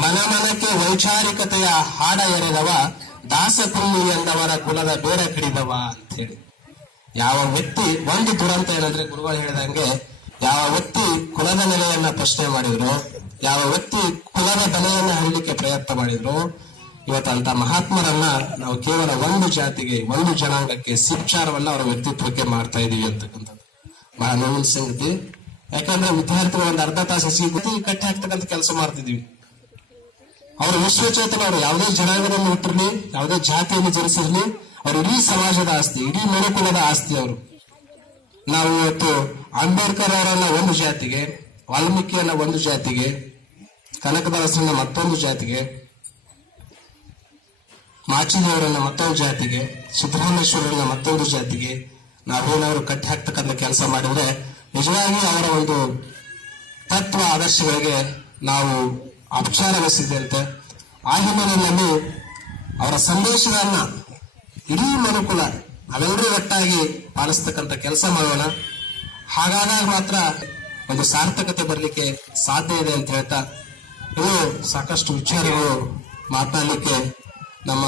ಮನಮನಕ್ಕೆ ವೈಚಾರಿಕತೆಯ ಹಾಡ ಎರೆದವ ದಾಸಕುಂಬಿ ಎಂದವರ ಕುಲದ ಬೇರೆ ಕಡಿದವ ಅಂತ ಹೇಳಿ. ಯಾವ ವ್ಯಕ್ತಿ ಒಂದು ದುರಂತ ಏನಂದ್ರೆ ಗುರುಗಳು ಹೇಳಿದಂಗೆ, ಯಾವ ವ್ಯಕ್ತಿ ಕುಲದ ನೆಲೆಯನ್ನ ಪ್ರಶ್ನೆ ಮಾಡಿದ್ರು, ಯಾವ ವ್ಯಕ್ತಿ ಕುಲದ ಬೆಲೆಯನ್ನ ಹರಿಲಿಕ್ಕೆ ಪ್ರಯತ್ನ ಮಾಡಿದ್ರು, ಇವತ್ತಂತ ಮಹಾತ್ಮರನ್ನ ನಾವು ಕೇವಲ ಒಂದು ಜಾತಿಗೆ, ಒಂದು ಜನಾಂಗಕ್ಕೆ ಶಿಕ್ಷಾರವನ್ನ ಅವರ ವ್ಯಕ್ತಿತ್ವಕ್ಕೆ ಮಾಡ್ತಾ ಇದೀವಿ ಅಂತಕ್ಕಂಥದ್ದು ಬಹಳ ನೋವಿನ ಸಂಗತಿ. ಯಾಕಂದ್ರೆ ವಿದ್ಯಾರ್ಥಿಗಳು ಒಂದು ಅರ್ಧ ತಾಸು ಕಟ್ಟಿ ಹಾಕ್ತಕ್ಕಂಥ ಕೆಲಸ ಮಾಡ್ತಿದೀವಿ. ಅವರು ವಿಶ್ವಚೇತನ, ಅವರು ಯಾವುದೇ ಜನಾಂಗದಲ್ಲಿ ಹುಟ್ಟಿರ್ಲಿ, ಯಾವುದೇ ಜಾತಿಯಲ್ಲಿ ಜನಿಸಿರ್ಲಿ, ಅವರು ಇಡೀ ಸಮಾಜದ ಆಸ್ತಿ, ಇಡೀ ಮನುಕುಲದ ಆಸ್ತಿ ಅವರು. ನಾವು ಇವತ್ತು ಅಂಬೇಡ್ಕರ್ ಅವರನ್ನ ಒಂದು ಜಾತಿಗೆ, ವಾಲ್ಮೀಕಿಯನ್ನ ಒಂದು ಜಾತಿಗೆ, ಕನಕದಾಸರನ್ನ ಮತ್ತೊಂದು ಜಾತಿಗೆ, ಮಾಚಿದೇವರನ್ನ ಮತ್ತೊಂದು ಜಾತಿಗೆ, ಸಿದ್ದರಾಮೇಶ್ವರನ್ನ ಮತ್ತೊಂದು ಜಾತಿಗೆ ನಾವೇನಾದ್ರು ಕಟ್ಟಿ ಹಾಕ್ತಕ್ಕಂಥ ಕೆಲಸ ಮಾಡಿದ್ರೆ ನಿಜವಾಗಿ ಅವರ ಒಂದು ತತ್ವ ಆದರ್ಶಗಳಿಗೆ ನಾವು ಅಪಚಾರವೆಸದಂತೆ ಆ ಹಿನ್ನೆಲೆಯಲ್ಲಿ ಅವರ ಸಂದೇಶಗಳನ್ನ ಇಡೀ ಮನುಕುಲ ನಾವೆಲ್ಲರೂ ಒಟ್ಟಾಗಿ ಪಾಲಿಸ್ತಕ್ಕಂಥ ಕೆಲಸ ಮಾಡೋಣ. ಹಾಗಾದಾಗ ಮಾತ್ರ ಒಂದು ಸಾರ್ಥಕತೆ ಬರಲಿಕ್ಕೆ ಸಾಧ್ಯ ಇದೆ ಅಂತ ಹೇಳ್ತಾ, ಇನ್ನು ಸಾಕಷ್ಟು ವಿಚಾರಗಳು ಮಾತನಾಡಲಿಕ್ಕೆ ನಮ್ಮ